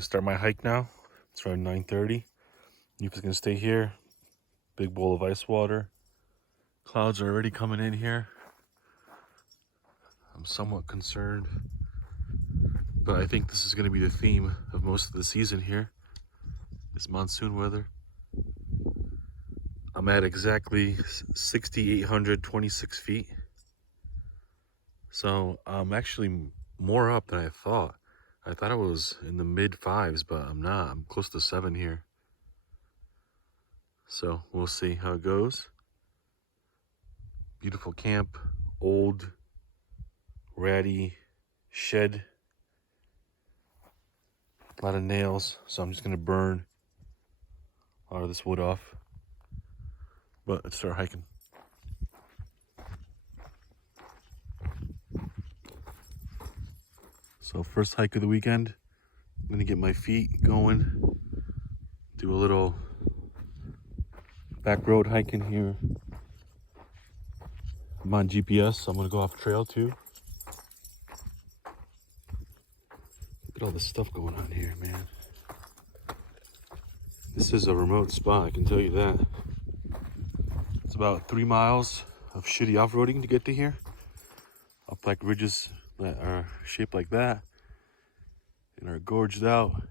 gonna start my hike now. It's around 9:30. Yupa's gonna stay here. Big bowl of ice water. Clouds are already coming in here. I'm somewhat concerned, but I think this is gonna be the theme of most of the season here. This monsoon weather. I'm at exactly 6,826 feet. So I'm actually more up than I thought. I thought I was in the mid fives, but I'm not. I'm close to 7 here. So we'll see how it goes. Beautiful camp, old, ratty shed. A lot of nails, so I'm just gonna burn a lot of this wood off. But let's start hiking. So first hike of the weekend, I'm gonna get my feet going, do a little back road hiking here. I'm on GPS, so I'm gonna go off trail too. Look at all this stuff going on here, man. This is a remote spot, I can tell you that. It's about 3 miles of shitty off-roading to get to here. Up like ridges that are shaped like that and are gorged out.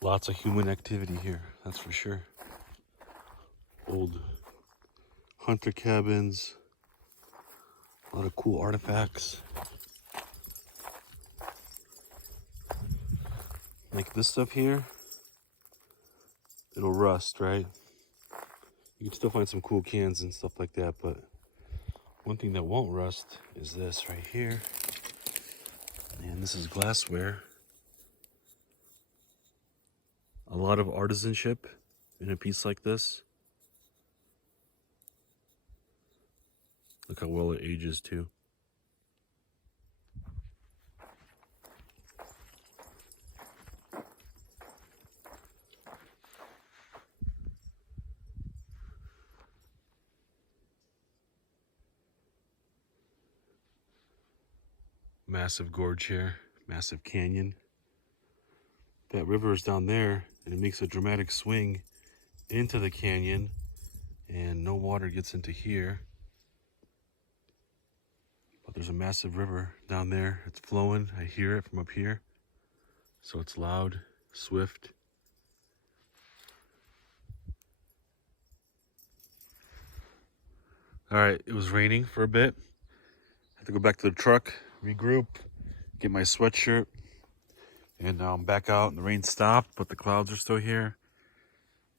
Lots of human activity here, that's for sure. Old hunter cabins, a lot of cool artifacts. Like this stuff here, it'll rust, right? You can still find some cool cans and stuff like that, but one thing that won't rust is this right here. And this is glassware. A lot of artisanship in a piece like this. Look how well it ages too. Massive gorge here, massive canyon. That river is down there and it makes a dramatic swing into the canyon and no water gets into here. But there's a massive river down there. It's flowing. I hear it from up here. So it's loud, swift. All right, it was raining for a bit. I had to go back to the truck, regroup, get my sweatshirt. And now I'm back out and the rain stopped, but the clouds are still here.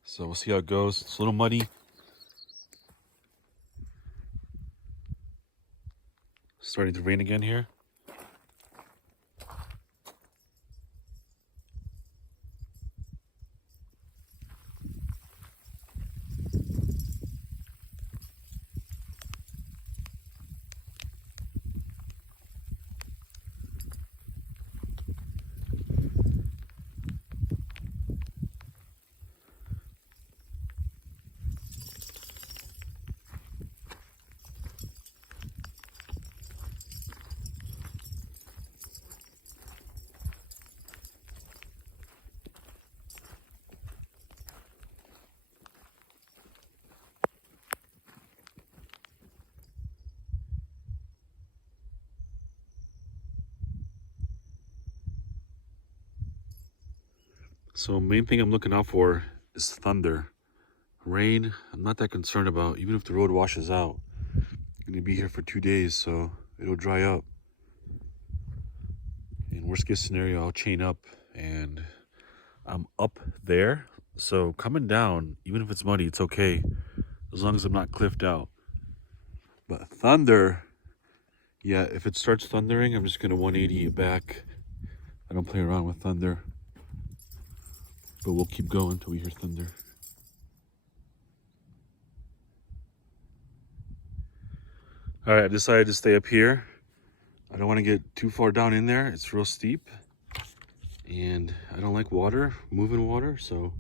So we'll see how it goes. It's a little muddy. Starting to rain again here. So main thing I'm looking out for is thunder. Rain, I'm not that concerned about, even if the road washes out. I'm gonna be here for 2 days, so it'll dry up. In worst case scenario, I'll chain up and I'm up there. So coming down, even if it's muddy, it's okay. As long as I'm not cliffed out. But thunder, yeah, if it starts thundering, I'm just gonna 180 it back. I don't play around with thunder. But we'll keep going until we hear thunder. All right, I decided to stay up here. I don't want to get too far down in there. It's real steep. And I don't like water, moving water, so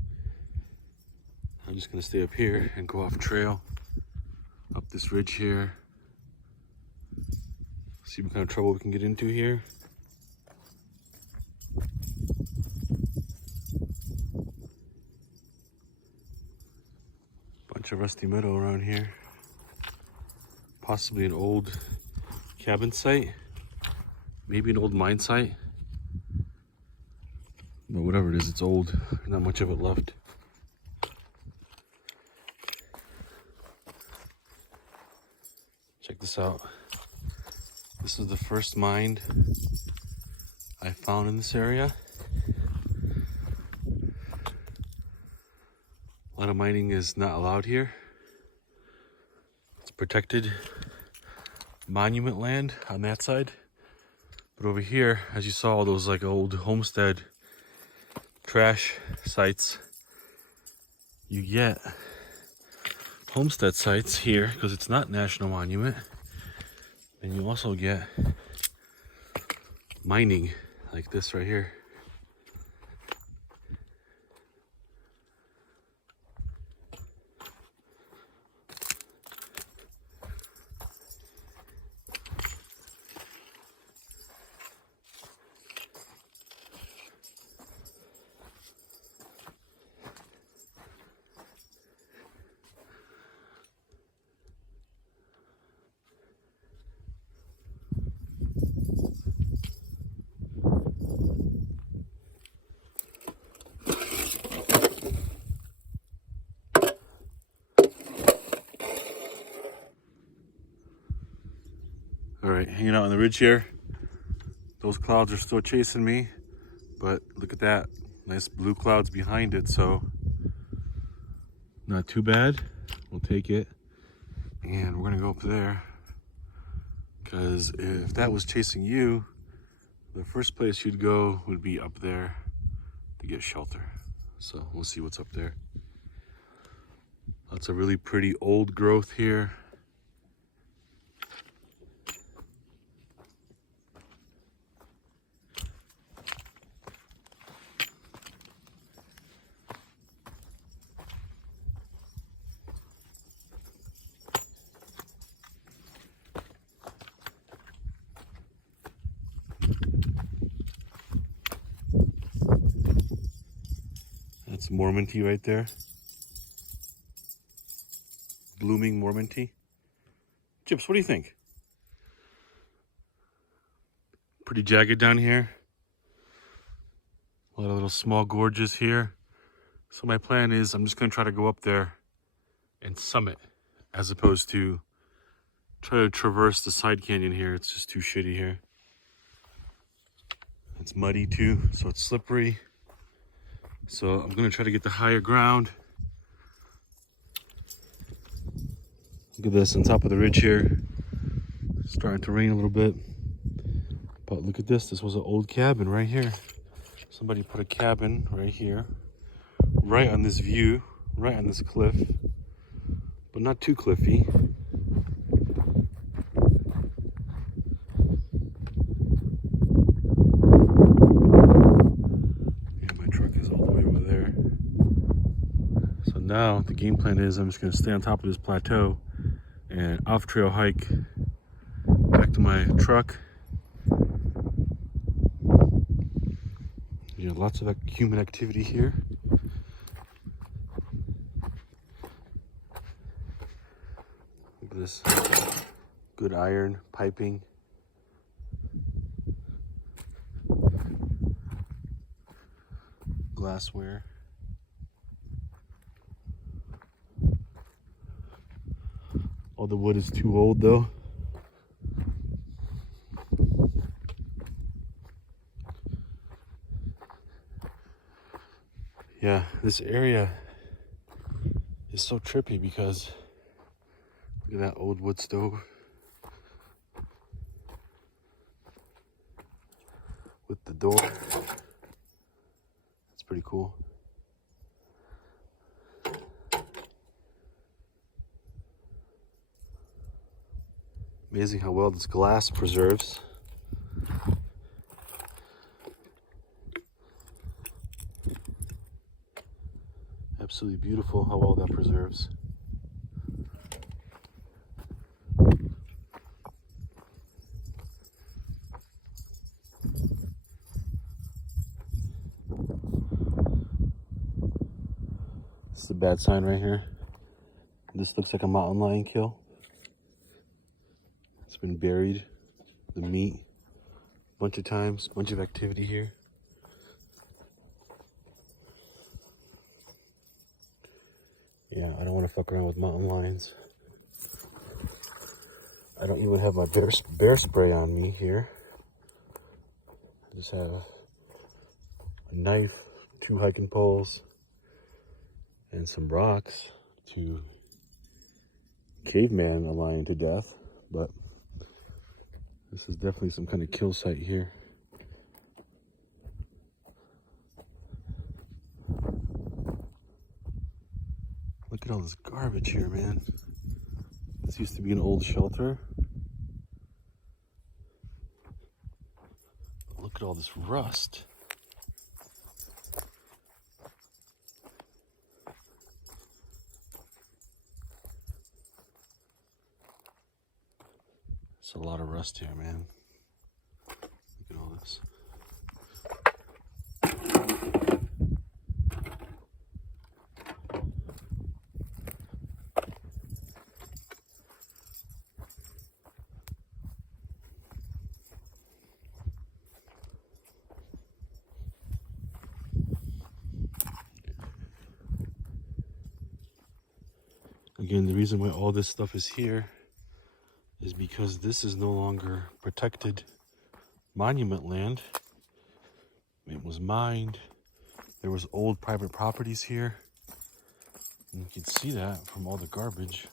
I'm just gonna stay up here and go off trail, up this ridge here. See what kind of trouble we can get into here. Bunch of rusty metal around here. Possibly an old cabin site. Maybe an old mine site. But whatever it is, it's old. Not much of it left. Check this out. This is the first mine I found in this area. A lot of mining is not allowed here. It's protected monument land on that side. But over here, as you saw, all those like old homestead trash sites, you get homestead sites here because it's not national monument. And you also get mining like this right here. All right, hanging out on the ridge here. Those clouds are still chasing me, but look at that. Nice blue clouds behind it, so not too bad. We'll take it. And we're gonna go up there, because if that was chasing you, the first place you'd go would be up there to get shelter. So we'll see what's up there. Lots of really pretty old growth here. That's Mormon tea right there. Blooming Mormon tea. Chips, what do you think? Pretty jagged down here. A lot of little small gorges here. So my plan is I'm just gonna try to go up there and summit as opposed to try to traverse the side canyon here. It's just too shitty here. It's muddy too, so it's slippery. So I'm gonna try to get the higher ground. Look at this on top of the ridge here. It's starting to rain a little bit. But look at this, this was an old cabin right here. Somebody put a cabin right here, right on this view, right on this cliff, but not too cliffy. Now the game plan is I'm just going to stay on top of this plateau and off trail hike back to my truck. You know, lots of human activity here. Look at this good iron piping. Glassware. All the wood is too old though. Yeah, this area is so trippy because look at that old wood stove with the door. That's pretty cool. Amazing how well this glass preserves. Absolutely beautiful how well that preserves. This is a bad sign right here. This looks like a mountain lion kill. It's been buried, the meat, a bunch of times, a bunch of activity here. Yeah, I don't want to fuck around with mountain lions. I don't even have my bear spray on me here. I just have a knife, 2 hiking poles, and some rocks to caveman a lion to death. But this is definitely some kind of kill site here. Look at all this garbage here, man. This used to be an old shelter. Look at all this rust. There's a lot of rust here, man. Look at all this. Again, the reason why all this stuff is here is because this is no longer protected monument land. It was mined. There was old private properties here. And you can see that from all the garbage.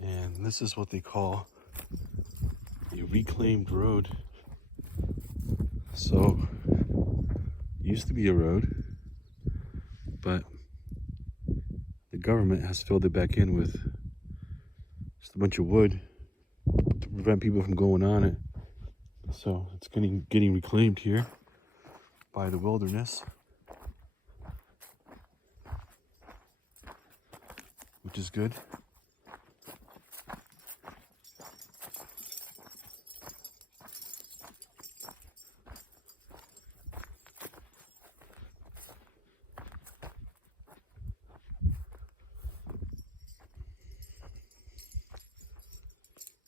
And this is what they call a reclaimed road. So, it used to be a road, but the government has filled it back in with just a bunch of wood to prevent people from going on it. So it's getting reclaimed here by the wilderness, which is good.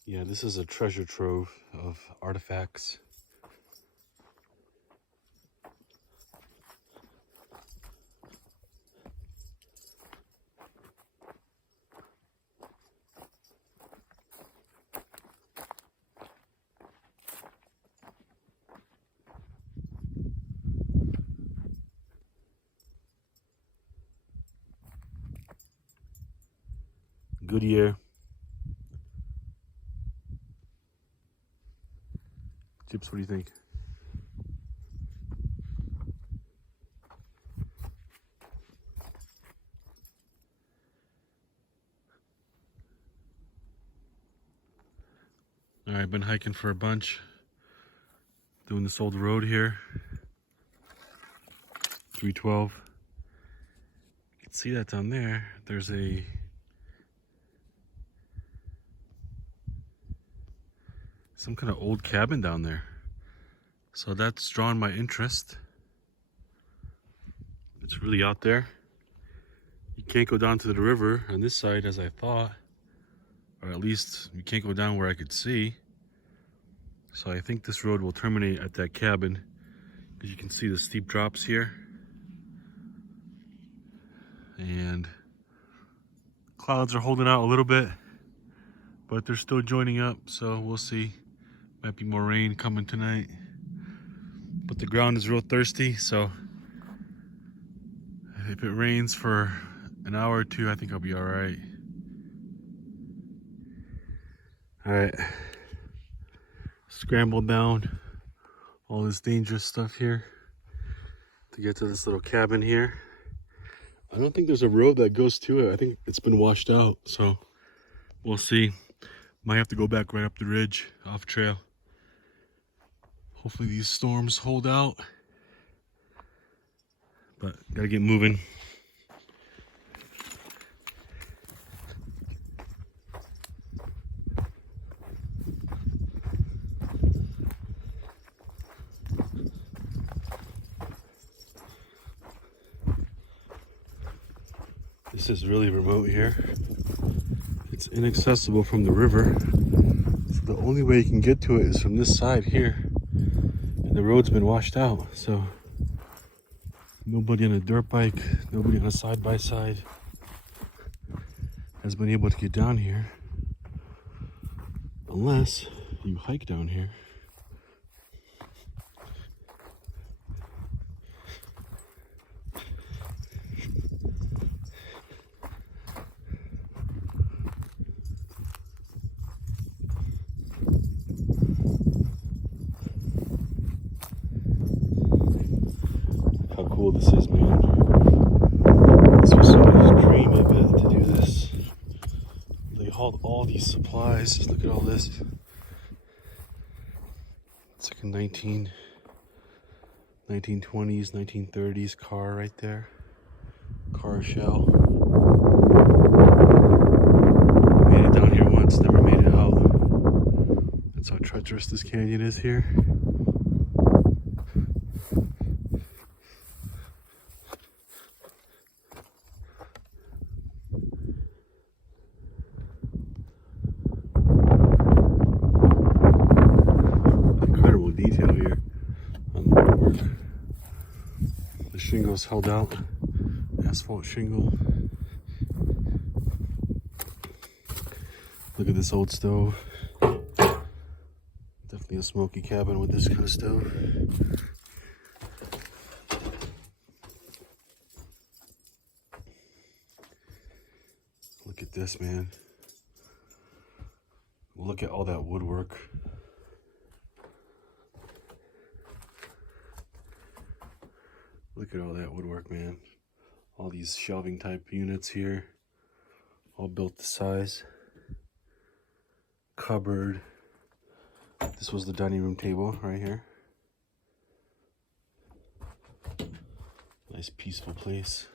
Yeah, this is a treasure trove of artifacts. Good year. Chips, what do you think? All right, been hiking for a bunch. Doing this old road here. 312. You can see that down there. There's some kind of old cabin down there. So that's drawn my interest. It's really out there. You can't go down to the river on this side as I thought. Or at least you can't go down where I could see. So I think this road will terminate at that cabin. Because you can see the steep drops here. And clouds are holding out a little bit. But they're still joining up, so we'll see. Might be more rain coming tonight. But the ground is real thirsty, so if it rains for an hour or two, I think I'll be all right. All right. Scrambled down all this dangerous stuff here to get to this little cabin here. I don't think there's a road that goes to it. I think it's been washed out, so we'll see. Might have to go back right up the ridge, off trail. Hopefully these storms hold out. But gotta get moving. This is really remote here. It's inaccessible from the river. So the only way you can get to it is from this side here. And the road's been washed out, so nobody on a dirt bike, nobody on a side-by-side has been able to get down here. Unless you hike down here. How cool this is, man. This was somebody's dream, I bet, to do this. They hauled all these supplies. Just look at all this. It's like a 1920s, 1930s car right there. Car shell. Made it down here once, never made it out. That's how treacherous this canyon is here. Incredible detail here on the woodwork. The shingle's held out. Asphalt shingle. Look at this old stove. Definitely a smoky cabin with this kind of stove. Look at this, man. Look at all that woodwork. Look at all that woodwork, man. All these shelving type units here. All built to size. Cupboard. This was the dining room table right here. Nice peaceful place.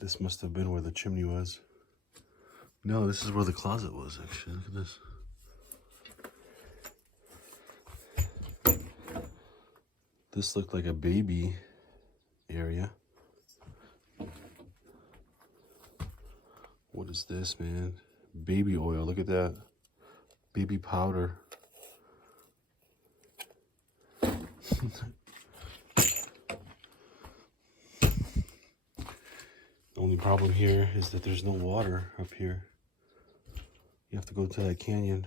This must have been where the chimney was. No, this is where the closet was, actually. Look at this. This looked like a baby area. What is this, man? Baby oil, look at that. Baby powder. The only problem here is that there's no water up here. You have to go to that canyon,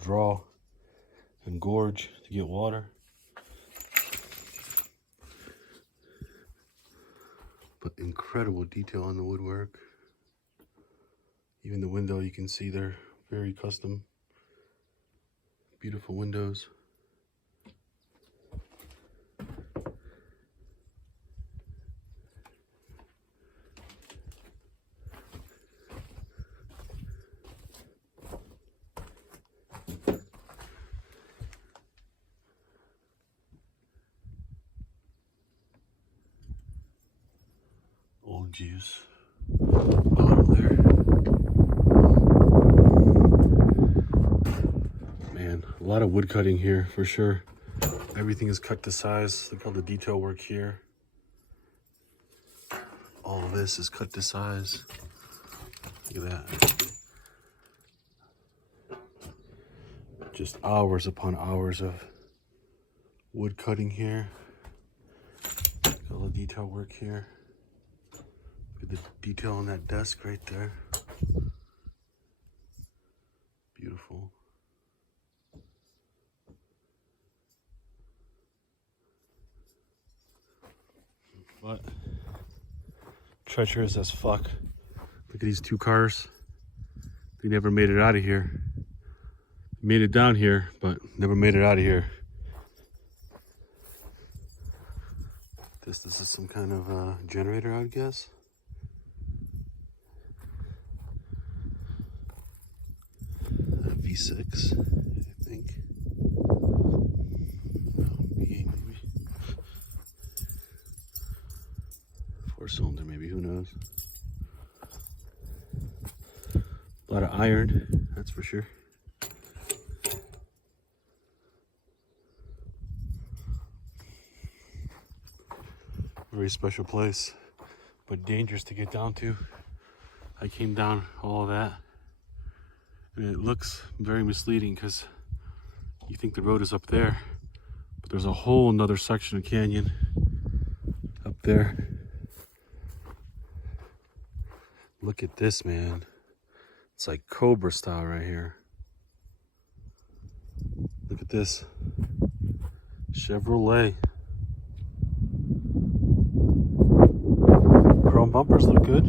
draw, and gorge to get water. But incredible detail on the woodwork. Even the window, you can see they're very custom. Beautiful windows. Old juice bottle there. Man, a lot of wood cutting here for sure. Everything is cut to size. Look at all the detail work here. All of this is cut to size. Look at that. Just hours upon hours of wood cutting here. Look at all the detail work here. Look at the detail on that desk right there. Beautiful. But Treacherous as fuck. Look at these two cars. They never made it out of here. Made it down here, but never made it out of here. This is some kind of generator, I would guess. A V6, I think. V8 maybe. 4-cylinder maybe, who knows. A lot of iron, that's for sure. Very special place, but dangerous to get down to. I came down all of that, and it looks very misleading because you think the road is up there, but there's a whole nother section of canyon up there. Look at this, man. It's like Cobra style right here. Look at this. Chevrolet. Chrome bumpers look good.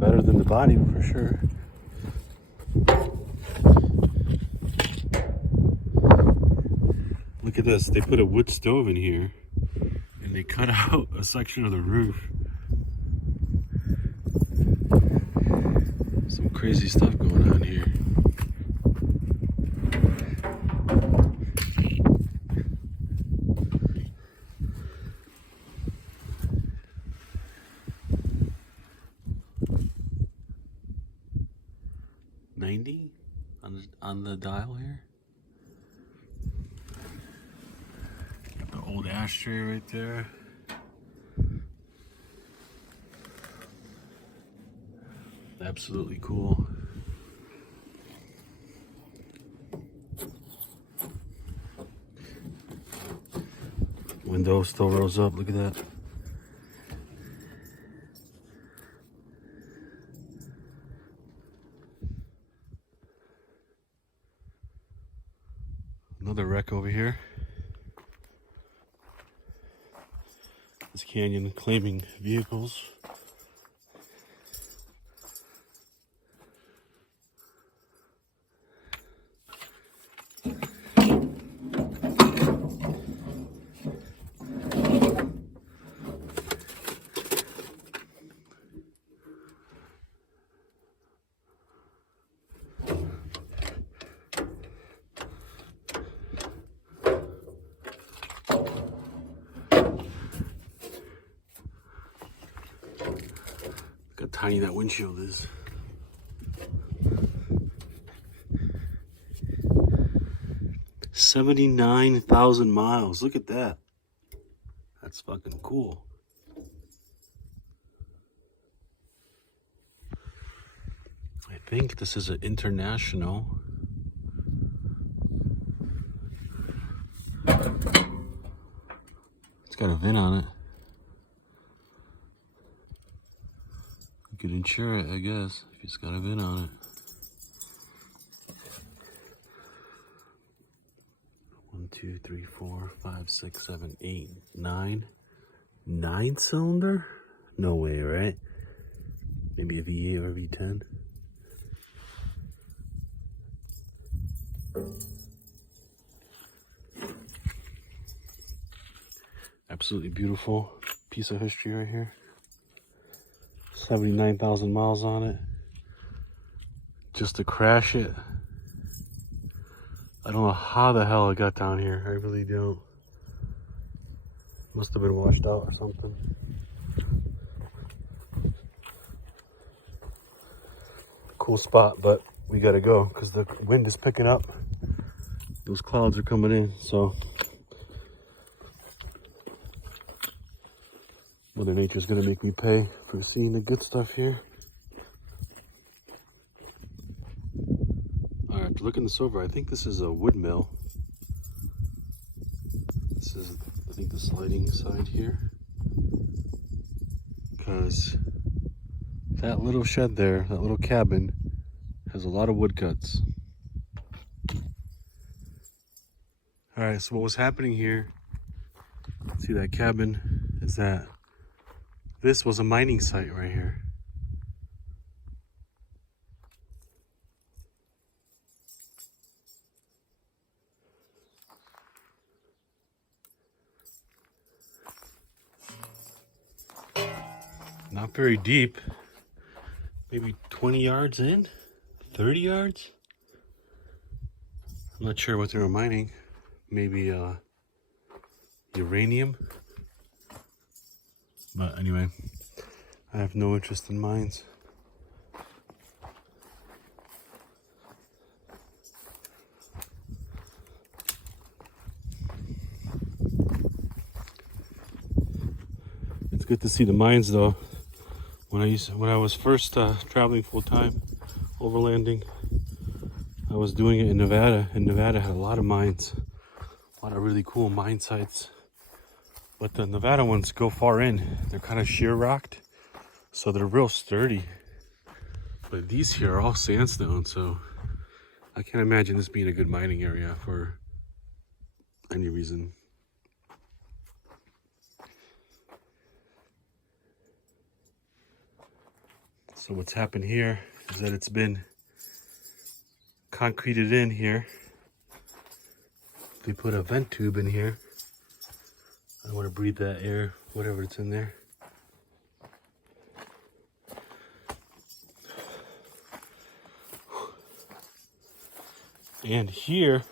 Better than the body for sure. Look at this. They put a wood stove in here and they cut out a section of the roof. Some crazy stuff going on here. On the dial here. Got the old ashtray right there. Absolutely cool. Window still rolls up, look at that. Another wreck over here. This canyon claiming vehicles. Look how tiny that windshield is. $79,000 miles. Look at that. That's fucking cool. I think this is an international. It's got a VIN on it. You could insure it, I guess, if it's got a VIN on it. One, two, three, four, five, six, seven, eight, nine. 9-cylinder? No way, right? Maybe a V8 or a V10. Absolutely beautiful piece of history right here. 79,000 miles on it. Just to crash it. I don't know how the hell it got down here. I really don't. Must have been washed out or something. Cool spot, but we gotta go because the wind is picking up. Those clouds are coming in, so Mother Nature's gonna make me pay for seeing the good stuff here. Alright, after looking this over, I think this is a wood mill. This is, I think, the sliding side here. Because that little shed there, that little cabin, has a lot of woodcuts. Alright, so what was happening here, see that cabin, is that This was a mining site right here. Not very deep. Maybe 20 yards in? 30 yards? I'm not sure what they were mining. Maybe uranium? But anyway, I have no interest in mines. It's good to see the mines though. When I was first traveling full time, overlanding, I was doing it in Nevada, and Nevada had a lot of mines, a lot of really cool mine sites. But the Nevada ones go far in. They're kind of shear rocked, so they're real sturdy. But these here are all sandstone, so I can't imagine this being a good mining area for any reason. So what's happened here is that it's been concreted in here. They put a vent tube in here. I don't want to breathe that air, whatever it's in there. And here,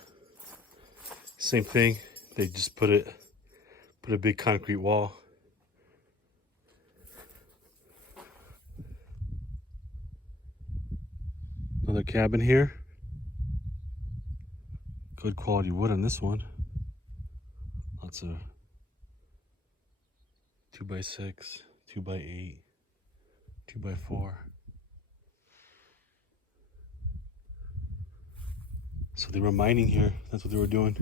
same thing. They just put a big concrete wall. Another cabin here. Good quality wood on this one. Lots of 2x6, 2x8, 2x4. So they were mining here. That's what they were doing.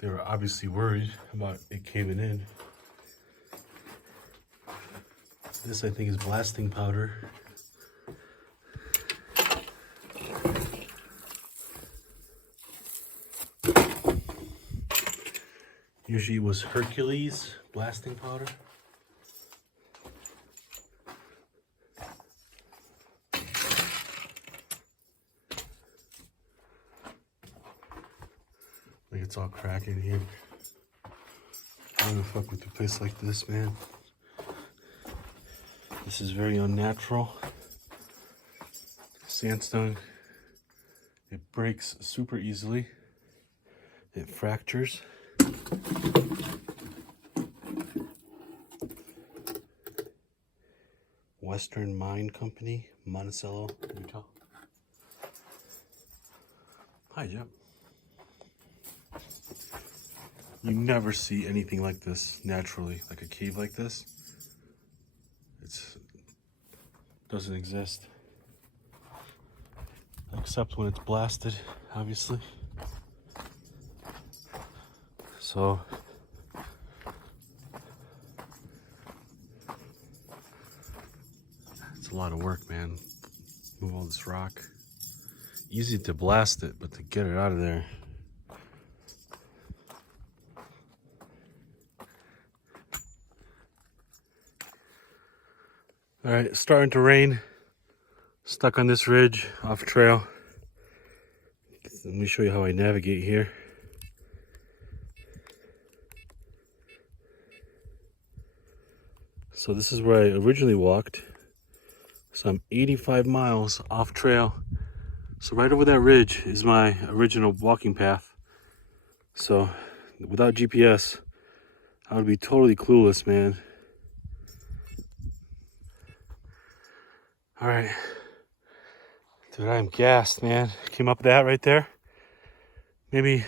They were obviously worried about it caving in. This, I think, is blasting powder. Usually it was Hercules blasting powder. Like it's all cracking here. I don't fuck with a place like this, man. This is very unnatural. Sandstone, it breaks super easily. It fractures. Western Mine Company, Monticello, Utah. Hi, Jim. You never see anything like this naturally, like a cave like this. It doesn't exist. Except when it's blasted, obviously. So it's a lot of work, man. Move all this rock. Easy to blast it, but to get it out of there. All right, it's starting to rain. Stuck on this ridge, off trail. Let me show you how I navigate here. So this is where I originally walked. So I'm 85 miles off trail. So right over that ridge is my original walking path. So without GPS, I would be totally clueless, man. All right. Dude, I am gassed, man. Came up that right there. Maybe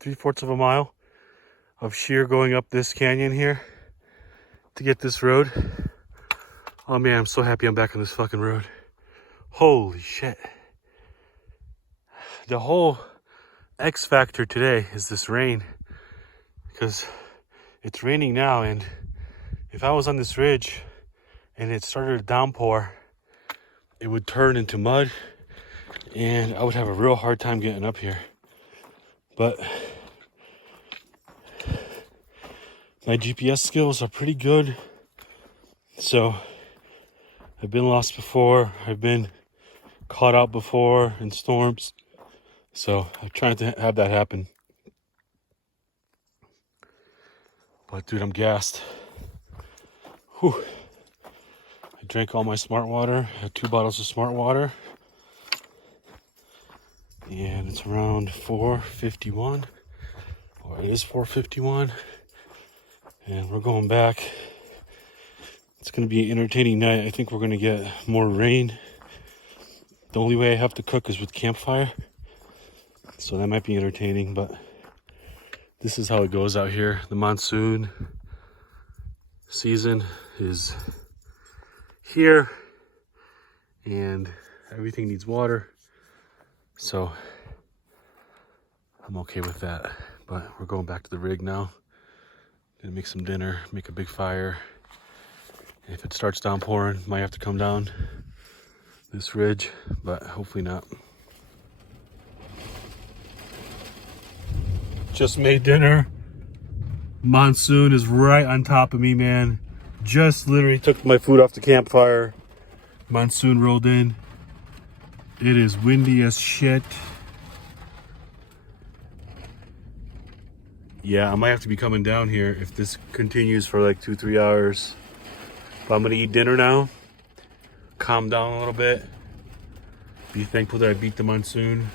3/4 of a mile of sheer going up this canyon here. to get this road. Oh man, I'm so happy I'm back on this fucking road. Holy shit. The whole X factor today is this rain, because it's raining now, and if I was on this ridge and it started to downpour, it would turn into mud and I would have a real hard time getting up here. But my GPS skills are pretty good, so I've been lost before, I've been caught out before in storms, so I'm trying to have that happen. But dude, I'm gassed. Whew. I drank all my smart water. I had 2 bottles of smart water. And it's around 4:51. Or it is 4:51. And we're going back. It's going to be an entertaining night. I think we're going to get more rain. The only way I have to cook is with campfire. So that might be entertaining, but this is how it goes out here. The monsoon season is here and everything needs water. So I'm okay with that. But we're going back to the rig now. Gonna make some dinner, make a big fire. And if it starts downpouring, might have to come down this ridge, but hopefully not. Just made dinner. Monsoon is right on top of me, man. Just literally took my food off the campfire. Monsoon rolled in. It is windy as shit. Yeah, I might have to be coming down here if this continues for like 2-3 hours. But I'm gonna eat dinner now. Calm down a little bit. Be thankful that I beat the monsoon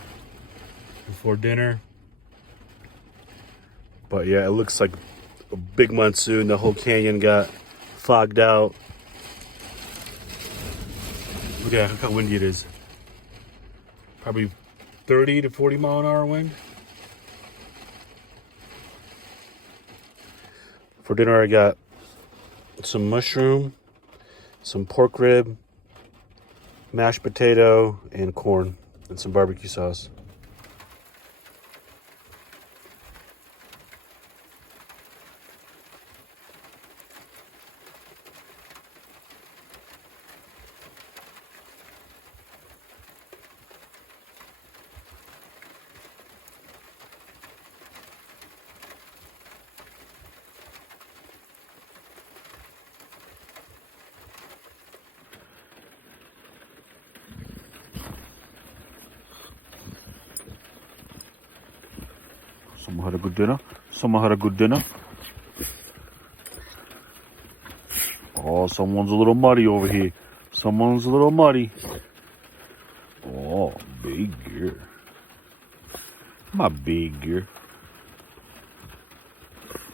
before dinner. But yeah, it looks like a big monsoon. The whole canyon got fogged out. Look at how windy it is. Probably 30 to 40 mile an hour wind. For dinner, I got some mushroom, some pork rib, mashed potato, and corn, and some barbecue sauce. Someone had a good dinner. Someone had a good dinner. Oh, someone's a little muddy over here. Someone's a little muddy. Oh, big gear. My big gear.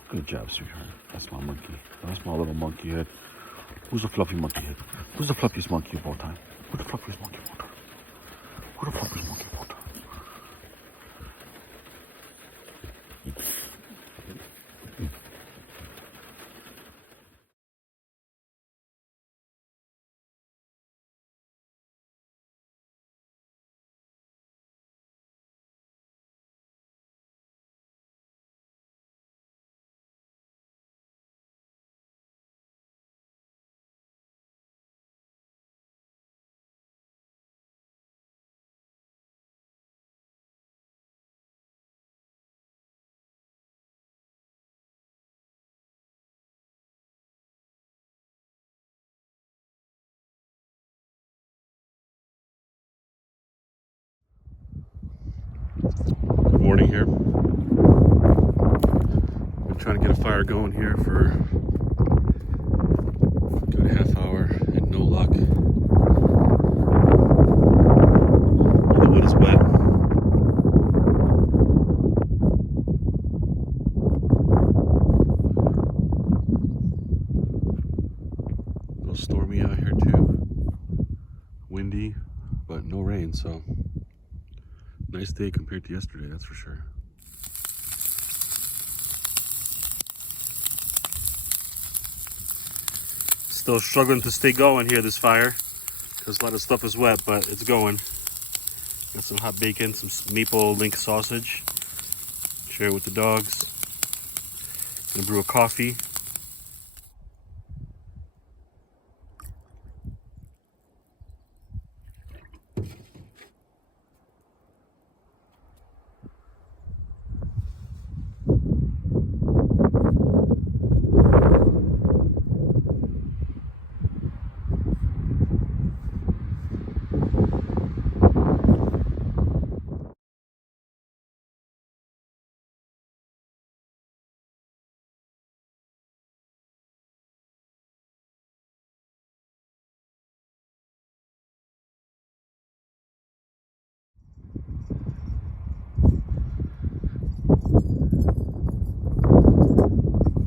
Good job, sweetheart. That's my monkey. That's my little monkey head. Who's the fluffy monkey head? Who's the fluffiest monkey of all time? Who's the fluffiest monkey of all time? Who's the fluffiest monkey of all time? Good morning here. Been trying to get a fire going here for a good half hour and no luck. The wood is wet. A little stormy out here too. Windy, but no rain, so nice day compared to yesterday, that's for sure. Still struggling to stay going here, this fire, because a lot of stuff is wet, but it's going. Got some hot bacon, some maple link sausage. Share it with the dogs. Gonna brew a coffee.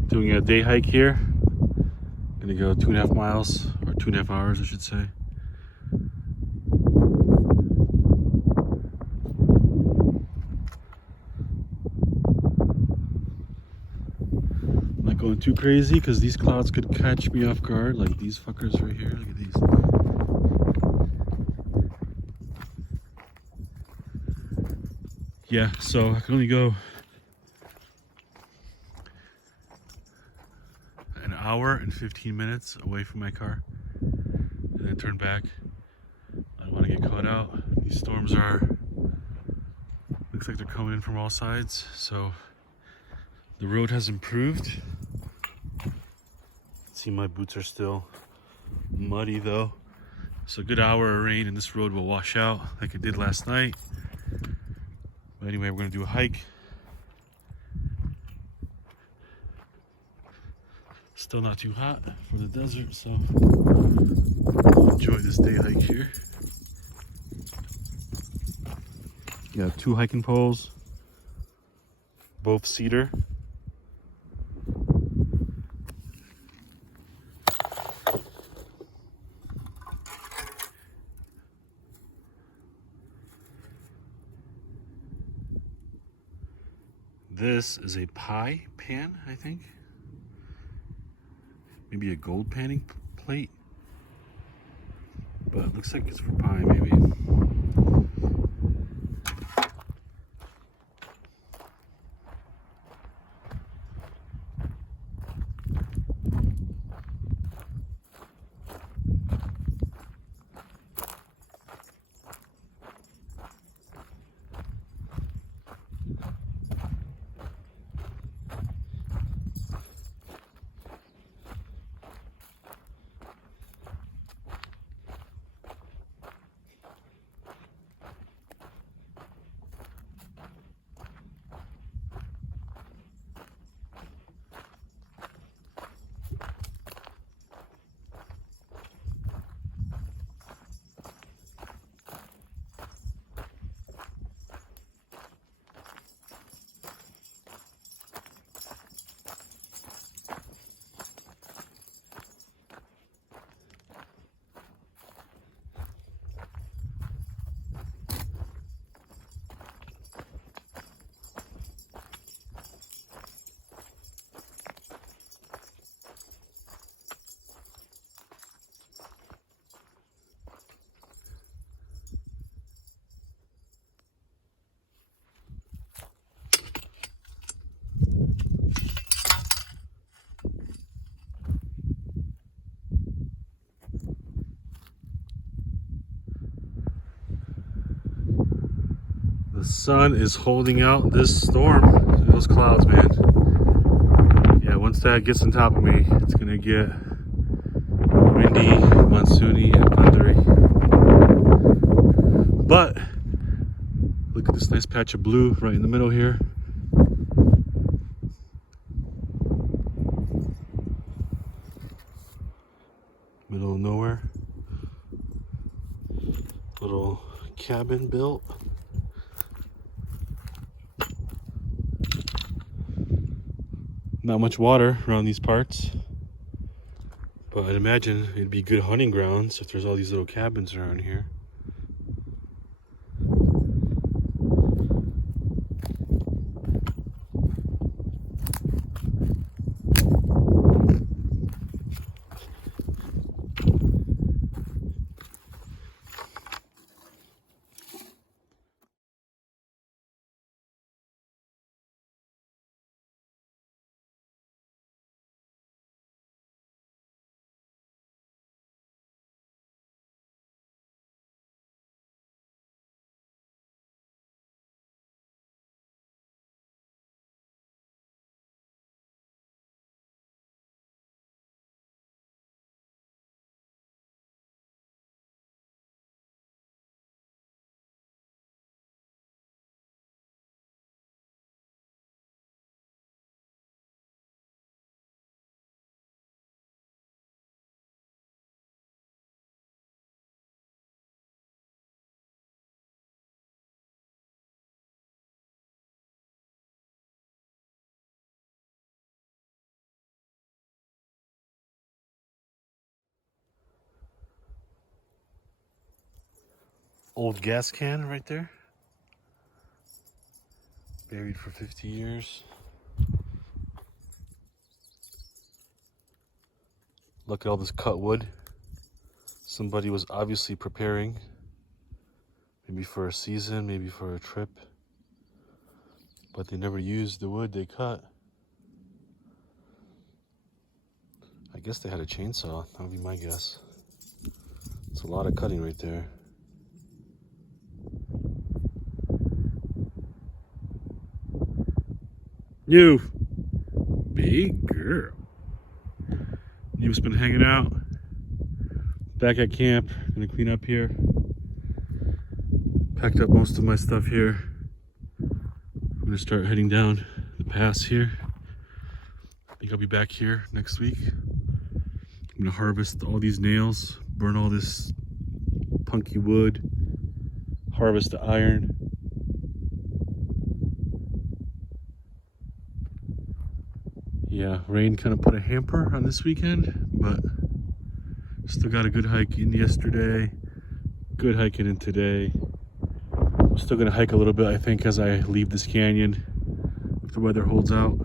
Doing a day hike here. Gonna go 2.5 miles, or 2.5 hours, I should say. Not going too crazy because these clouds could catch me off guard, like these fuckers right here. Look at these. Yeah, so I can only go an hour and 15 minutes away from my car and then turn back. I don't want to get caught out. These storms looks like they're coming in from all sides, so the road has improved. See, my boots are still muddy though, so a good hour of rain and this road will wash out like it did last night. But anyway, we're gonna do a hike. Still not too hot for the desert, so enjoy this day hike here. Got 2 hiking poles, both cedar. This is a pie pan, I think. Maybe a gold panning plate, but it looks like it's for pie, maybe. The sun is holding out this storm. Those clouds, man. Yeah, once that gets on top of me, it's gonna get windy, monsoony, and thundery. But look at this nice patch of blue right in the middle here. Middle of nowhere. Little cabin built. Not much water around these parts, but I'd imagine it'd be good hunting grounds if there's all these little cabins around here. Old gas can right there. Buried for 50 years. Look at all this cut wood. Somebody was obviously preparing. Maybe for a season, maybe for a trip. But they never used the wood they cut. I guess they had a chainsaw. That would be my guess. It's a lot of cutting right there. You big girl. You've been hanging out back at camp. Gonna clean up here. Packed up most of my stuff here. I'm gonna start heading down the pass here. I think I'll be back here next week. I'm gonna harvest all these nails, burn all this punky wood, harvest the iron. Yeah, rain kind of put a hamper on this weekend, but still got a good hike in yesterday, good hiking in today. I'm still gonna hike a little bit, I think, as I leave this canyon, if the weather holds out.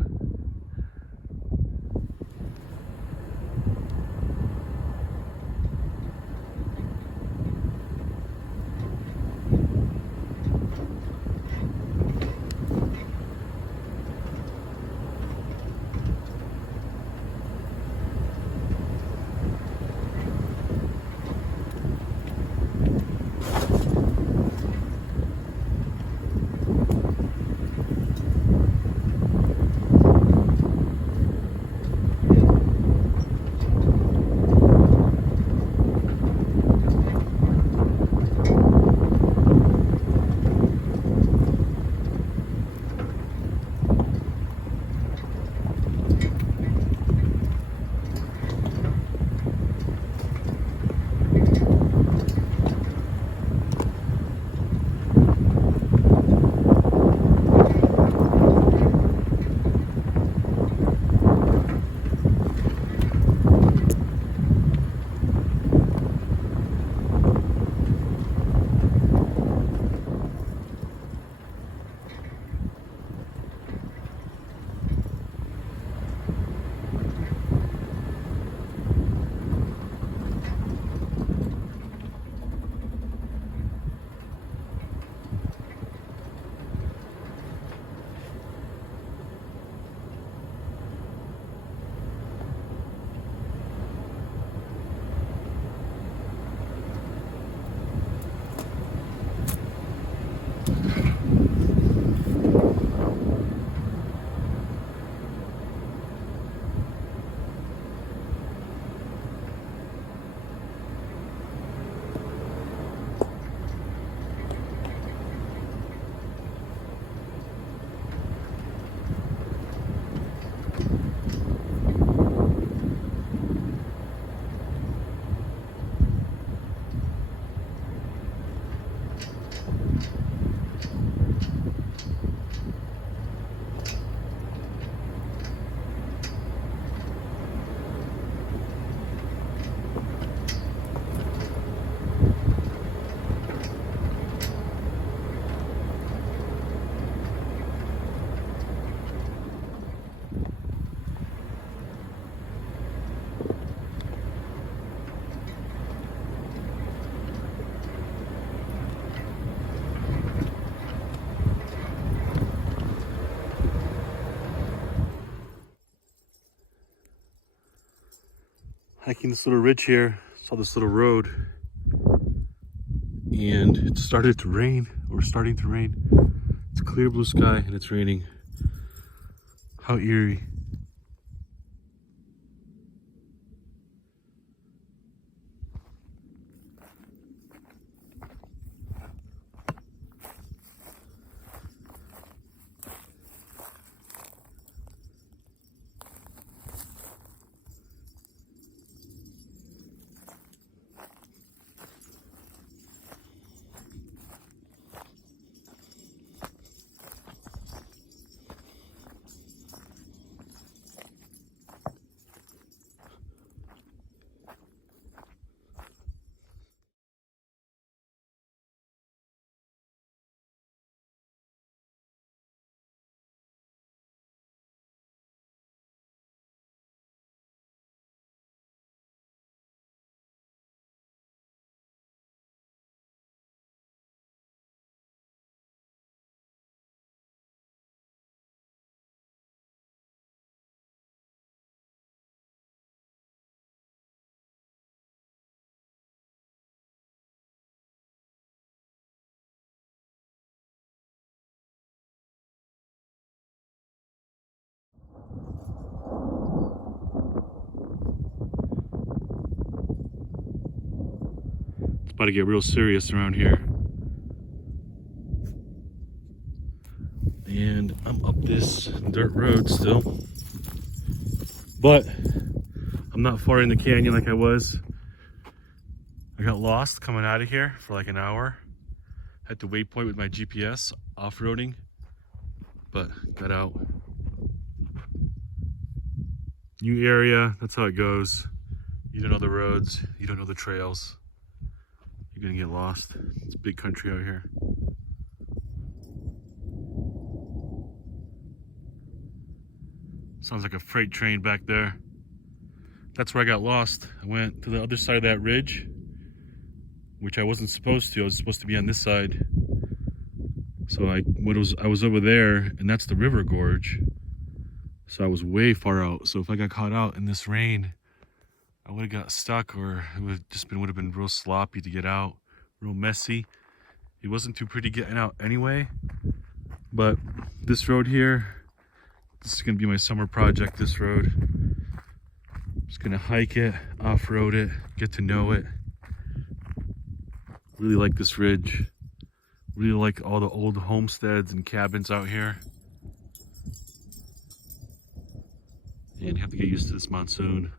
Hiking this little ridge here, saw this little road, and it started to rain, or starting to rain. It's clear blue sky and it's raining. How eerie. about to get real serious around here. And I'm up this dirt road still. But I'm not far in the canyon like I was. I got lost coming out of here for like an hour. Had to waypoint with my GPS, off-roading, but got out. New area, that's how it goes. You don't know the roads, you don't know the trails. You're gonna get lost. It's a big country out here. Sounds like a freight train back there. That's where I got lost. I went to the other side of that ridge, which I wasn't supposed to. I was supposed to be on this side. So I was over there, and that's the river gorge. So I was way far out. So if I got caught out in this rain, I would have got stuck, or it would have been real sloppy to get out, real messy. It wasn't too pretty getting out anyway. But this road here, this is gonna be my summer project, this road. I'm just gonna hike it, off-road it, get to know it. Really like this ridge. Really like all the old homesteads and cabins out here. And you have to get used to this monsoon.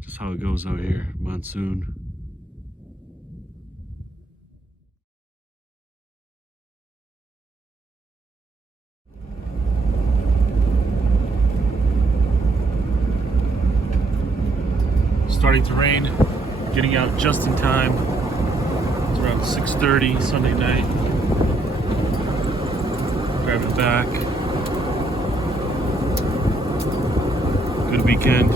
Just how it goes out here, monsoon. Starting to rain, getting out just in time. It's around 6:30 Sunday night. Driving back. Good weekend.